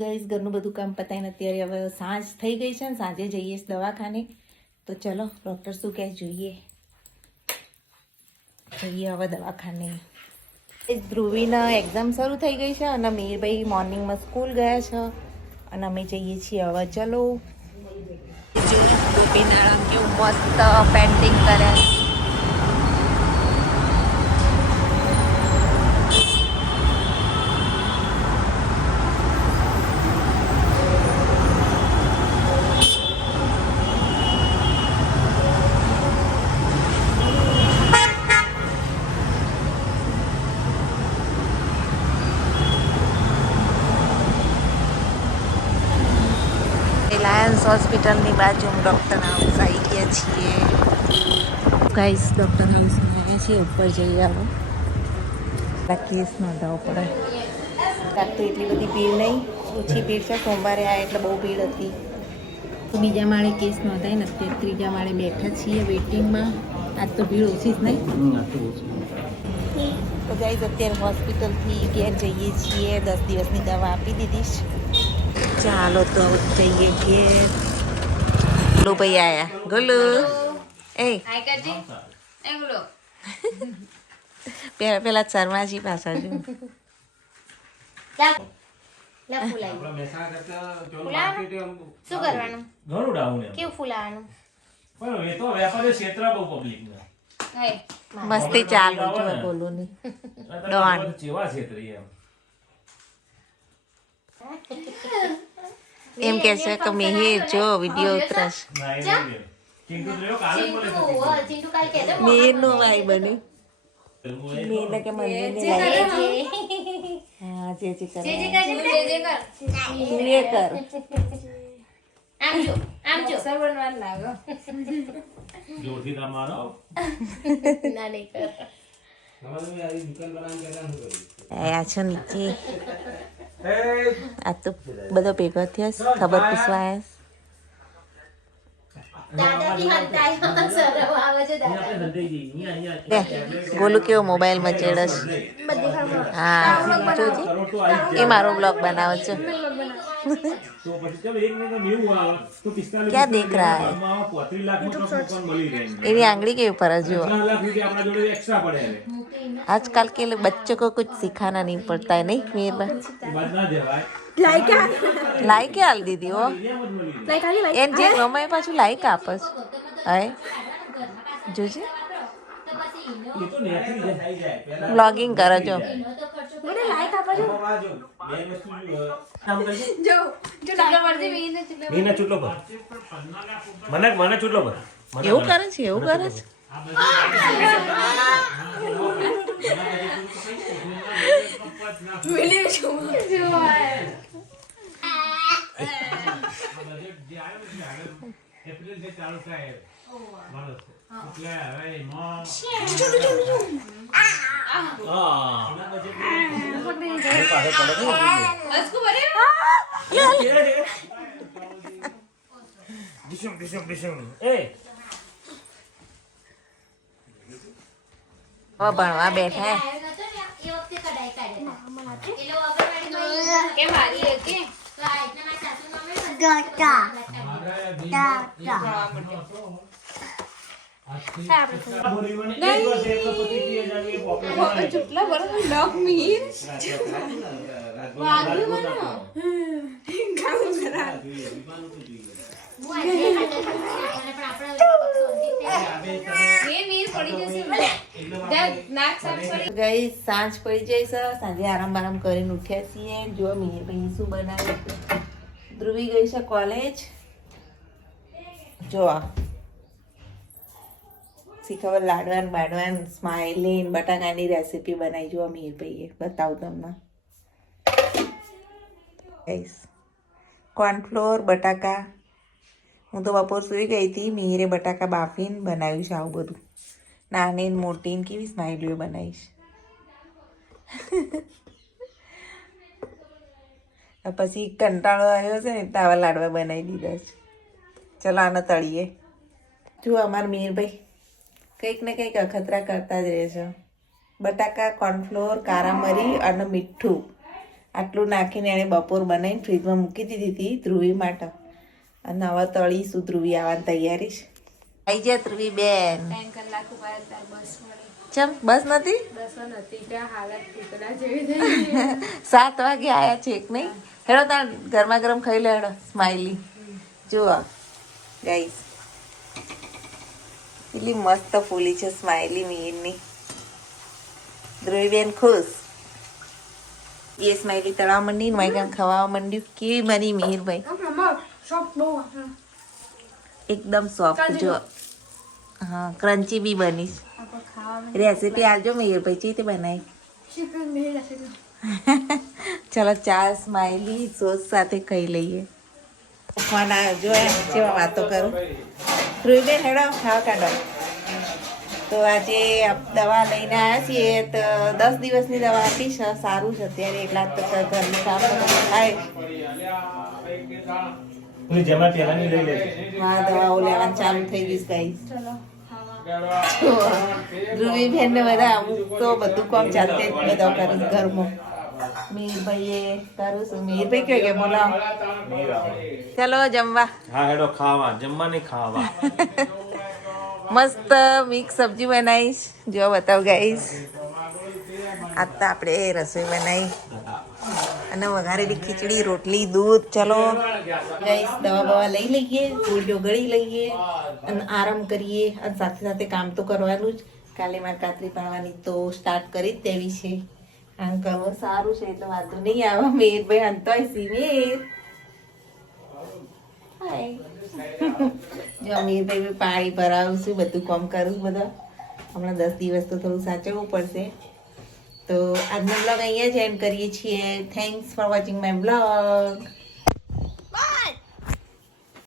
Guys ઘરનું બધું કામ પતાઈને અત્યારે હવે સાંજ થઈ ગઈ છે ને સાંજે જઈએ દવાખાને. તો ચલો ડૉક્ટર શું કહે જોઈએ હવે દવાખાને. ધ્રુવીના એક્ઝામ શરૂ થઈ ગઈ છે અને મીરભાઈ મોર્નિંગમાં સ્કૂલ ગયા છે અને અમે જઈએ છીએ હવે. ચલો ધ્રુવીના કેવું મસ્ત પેન્ટિંગ કરે. રિલાયન્સ હોસ્પિટલની બાજુમાં ડૉક્ટર હાઉસ આવી ગયા છીએ. ગાઈસ ડૉક્ટર હાઉસમાં આવ્યા છીએ. ઉપર જઈએ આવો કેસ નોંધાવવો પડે. આજ તો એટલી બધી ભીડ નહીં, ઓછી ભીડ છે. સોમવારે આ એટલે બહુ ભીડ હતી. તો બીજા માળે કેસ નોંધાય ને અત્યારે ત્રીજા માળે બેઠા છીએ વેઇટિંગમાં. આજ તો ભીડ ઓછી જ નહીં. તો ગાઈસ અત્યારે હોસ્પિટલથી ઘેર જઈએ છીએ. 10 દિવસની દવા આપી દીધી છે. ચાલો તો જઈએ ઘેર. ગોલુ ભાઈ આયા. ગોલુ પેલા શર્માજી પાછા જો. શું કરવાનું? ઘણું ડાઉન કેવું ફૂલાવાનું? પણ એ તો વેપારી ક્ષેત્ર બહુ પબ્લિક ને. મસ્તી ચાલુ જો બોલું ની. ડોન જેવા ક્ષેત્રી એમ કે છે કે મિહિર જો વિડિયો ઉતરશ. મિહિર નું ભાઈ બન્યું. મિહિર કે મંદિર ને હા જે કર આમ જો સર બનવા લાગો જોરથી તમારો ના નહીં કર આ છે નીચે. આ તો બધો ભેગો થયો ખબર પૂછવા આવ્યા. ગોલું કેવો મોબાઈલમાં ચેડસ. હા જોજે એ મારો બ્લોગ બનાવો છો. ક્યાં દેખ રહા હે? એની आंगली के ऊपर है जो. आजकल के बच्चों को कुछ सिखाना नहीं पड़ता है नहीं मेरा. લાઈક હાલ દીધી હો. એન જે ગમે પાછું લાઈક આપસ. હાય જોજે બ્લોગિંગ કરો જો. એવું કરે છે એવું કરે છે. એપ્રિલ से चालू થાય માણસ એટલે હવે મો અસકો બરે દિશમ એ હવે ભણવા બેઠા. એ વખતે કડાઈ કાઢે એ લોકો અગરવાડી કે મારી કે તો આ એટલે મારા સાસુ નામે ગાટા ગઈ સાંજ પડી જાય છે. સાંજે આરામ બારામ કરીને ઉઠ્યા છીએ. જો મિહિર ભાઈ શું બનાવે. ધ્રુવી ગઈ છે કોલેજ. જો ખબર લાડવાન બાડવાન સ્માઇલીન બટાકાની રેસીપી બનાવી. જો મિહિર ભાઈએ બતાવું તમને. કોર્નફ્લોર બટાકા. હું તો બપોર સુઈ ગઈ હતી. મિહિરે બટાકા બાફીને બનાવ્યું છે આવું બધું. નાની ને મોટી ને કેવી સ્માઇલીઓ બનાવીશ. પછી કંટાળો આવ્યો છે ને એટલે આવા લાડવા બનાવી દીધા છે. ચલો આને તળીએ. જો અમારા મિહિરભાઈ કંઈક ને કંઈક અખતરા કરતા જ રહે છે. બટાકા, કોર્નફ્લોર, કારા મરી અને મીઠું આટલું નાખીને એણે બપોર બનાવીને ફ્રીજમાં મૂકી દીધી હતી ધ્રુવી માટે. અને હવે તળીશું. ધ્રુવી આવવાની તૈયારી છે. આવી જાય ધ્રુવી બેન. 3 કલાક ઉભા હતા બસ મળી. ચમ બસ નથી? બસ નથી ત્યાં હાલત ભૂતના જેવી થઈ ગઈ. 7 વાગે આયા છે એક નહીં. હેડો તાર ગરમા ગરમ ખાઈ લે હેડો. સ્માઈલી જુઓ ગાઈસ કેટલી મસ્ત ફૂલી છે સ્માઈલી મિહિરની. ધ્રુવી બેન ખુશ. એ સ્માઈલી તળાવ મંડી ને વાયગા ખવાવા માંડ્યું. કેવી બની મિહિરભાઈ? એકદમ સોફ્ટ જો. હા ક્રન્ચી બી બની. રેસીપી આપજો મિહિરભાઈ ચી રીતે બનાવી. ચલો ચા સ્માઈલી સોસ સાથે ખાઈ લઈએ. ફોન આવ્યો જો જેવા વાતો કરું. ધ્રુવીબેન હેડો ખાવા કાઢો. તો આજે દવા લઈને આવ્યા છીએ તો 10 દિવસની દવા આપી છે. સારું છે અત્યારે એટલા તો ઘરની કામ થાય. હા દવાઓ લેવાનું ચાલુ થઈ ગયું ગાઈસ. ધ્રુવીબેન ને બધા અમુક તો બધું કામ જાતે જ બધા કરું ઘરમાં. મીરભાઈએ કરું છું. મીરભાઈ કયો કે બોલાવો. ચલો જમવા. હા હેડો ખાવા જમવા નહીં ખાવા. મસ્ત મિક્સ સબ્જી બનાવીશ. જો બતાવ ગાઈસ. આજ તો આપણે રસોઈ બનાવી અને વઘારેલી ખીચડી રોટલી દૂધ. ચલો ગાઈસ દવા બવા લઈ લઈએ. ગોળીઓ ગળી લઈએ અને આરામ કરીએ. અને સાથે સાથે કામ તો કરવાનું જ. કાલે મારે કાતરી પાડવાની તો સ્ટાર્ટ કરી જ દેવી છે. આમ કરવો સારું છે એટલે વાંધો નહીં આવે. મેરભાઈ અંતોય સીમેર જો મીરભાઈ પાણી ભરાવું છું. બધું કામ કરું બધા. હમણાં 10 દિવસ તો થોડું સાચવવું પડશે. તો આજનો બ્લોગ અહીંયા જ એન્ડ કરીએ છીએ. Thanks for watching my blog.